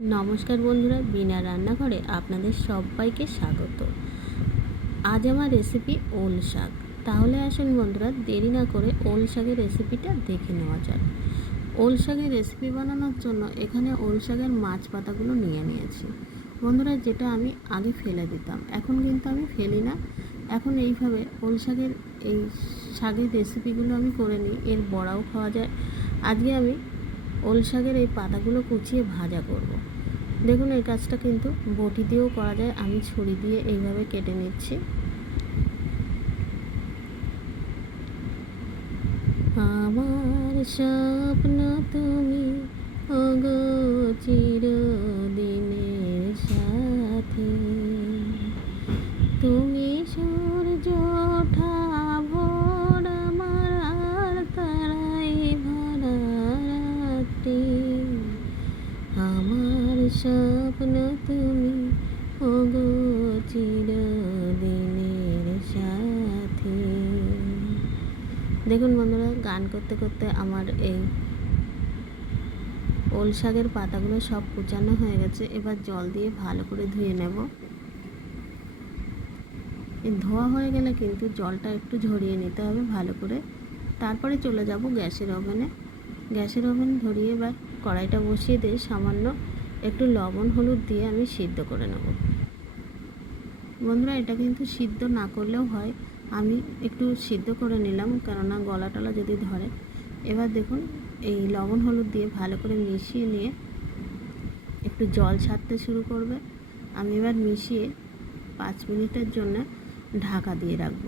নমস্কার বন্ধুরা, বিনা রান্নাঘরে আপনাদের সবাইকে স্বাগত। আজ আমার রেসিপি ওল শাক। তাহলে আসুন বন্ধুরা, দেরি না করে ওল শাকের রেসিপিটা দেখে নেওয়া যাক। ওল শাকের রেসিপি বানানোর জন্য এখানে ওল শাকের মাছ পাতাগুলো নিয়ে নিয়েছি বন্ধুরা, যেটা আমি আগে ফেলে দিতাম, এখন কিন্তু আমি ফেলি না। এখন এইভাবে ওল শাকের শাকের রেসিপিগুলো আমি করে নিই, এর বড়াও খাওয়া যায়। আজকে আমি ওল শাকের এই পাতাগুলো কুচিয়ে ভাজা করব। দেখুন, এই কাজটা কিন্তু বটি দিয়েও করা যায়, আমি ছুরি দিয়ে এইভাবে কেটে নিচ্ছি। আমার স্বপ্ন তুমি ওগো চিরদিনের সাথী, তুমি সূর্য ওঠা ভোর আমার তারাই ভরা রাত্রি। আমার স্বপ্ন তুমি ওগো চিরদিনের সাথী। দেখুন বন্ধুরা, গান করতে করতে আমার এই ওল শাকের পাতাগুলো সব কুচানো হয়ে গেছে। এবার জল দিয়ে ভালো করে ধুয়ে নেব। ধোয়া হয়ে গেলে কিন্তু জলটা একটু ঝরিয়ে নিতে হবে ভালো করে। তারপরে চলে যাব গ্যাসের ওভেনে। গ্যাসের ওভেন ধরিয়ে এবার কড়াইটা বসিয়ে দিয়ে সামান্য একটু লবণ হলুদ দিয়ে আমি সিদ্ধ করে নেব। বন্ধুরা, এটা কিন্তু সিদ্ধ না করলেও হয়, আমি একটু সিদ্ধ করে নিলাম, কেননা গলা টলা যদি ধরে। এবার দেখুন, এই লবণ হলুদ দিয়ে ভালো করে মিশিয়ে নিয়ে একটু জল ছাড়তে শুরু করবে। আমি এবার মিশিয়ে 5 মিনিটের জন্য ঢাকা দিয়ে রাখব।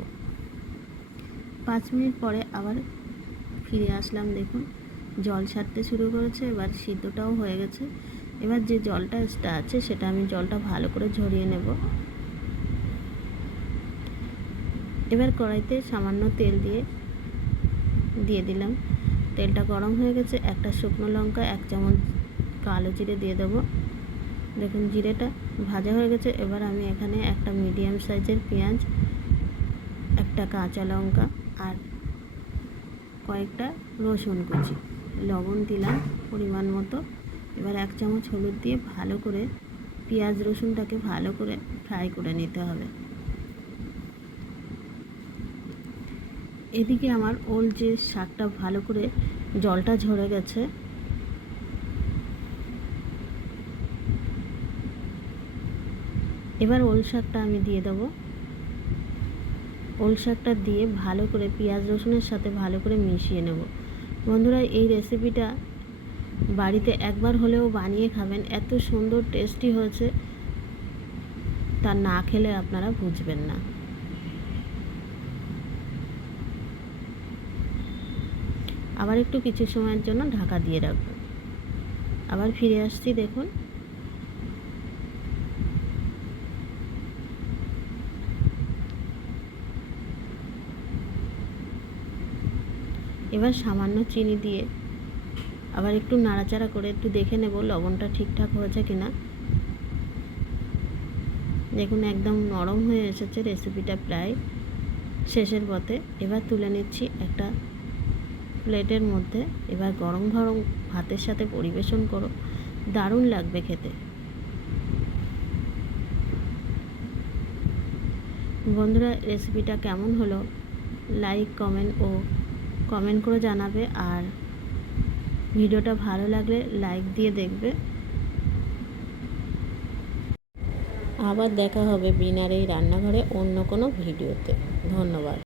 5 মিনিট পরে আবার ফিরে আসলাম। দেখুন, জল ছাড়তে শুরু করেছে, এবার সিদ্ধটাও হয়ে গেছে। এবার যে জলটা আছে সেটা আমি জলটা ভালো করে ঝরিয়ে নেব। এবার কড়াইতে সামান্য তেল দিয়ে দিলাম। তেলটা গরম হয়ে গেছে। একটা শুকনো লঙ্কা, 1 চামচ কালো জিরে দিয়ে দেবো। দেখুন, জিরেটা ভাজা হয়ে গেছে। এবার আমি এখানে একটা মিডিয়াম সাইজের পেঁয়াজ, একটা কাঁচা লঙ্কা আর কয়েকটা রসুন কুচি, লবণ দিলাম পরিমাণ মতো। এবার 1 চামচ হলুদ দিয়ে ভালো করে পেঁয়াজ রসুনটাকে ভালো করে ফ্রাই করে নিতে হবে। এদিকে আমার ওল যে শাকটা ভালো করে জলটা ঝরে গেছে। এবার ওল শাকটা আমি দিয়ে দেবো। ওল শাকটা দিয়ে ভালো করে পেঁয়াজ রসুনের সাথে ভালো করে মিশিয়ে নেব। বন্ধুরা, এই রেসিপিটা বাড়িতে একবার হলেও বানিয়ে খাবেন, এত সুন্দর টেস্টি হয়েছে, তা না খেলে আপনারা বুঝবেন না। আবার একটু কিছু সময়ের জন্য ঢাকা দিয়ে রাখব। আবার ফিরে আসছি। দেখুন, এবার সামান্য চিনি দিয়ে আবার একটু নাড়াচাড়া করে একটু দেখে নেব লবণটা ঠিকঠাক হয়েছে কিনা। দেখুন, একদম নরম হয়ে এসেছে, রেসিপিটা প্রায় শেষের পথে। এবার তুলে নিচ্ছি একটা প্লেটের মধ্যে। এবার গরম গরম ভাতের সাথে পরিবেশন করো, দারুণ লাগবে খেতে। বন্ধুরা, রেসিপিটা কেমন হলো লাইক কমেন্ট করে জানাবে, আর ভিডিওটা ভালো লাগলে লাইক দিয়ে দেখবে। আবার দেখা হবে বিনার এই রান্নাঘরে অন্য কোনো ভিডিওতে। ধন্যবাদ।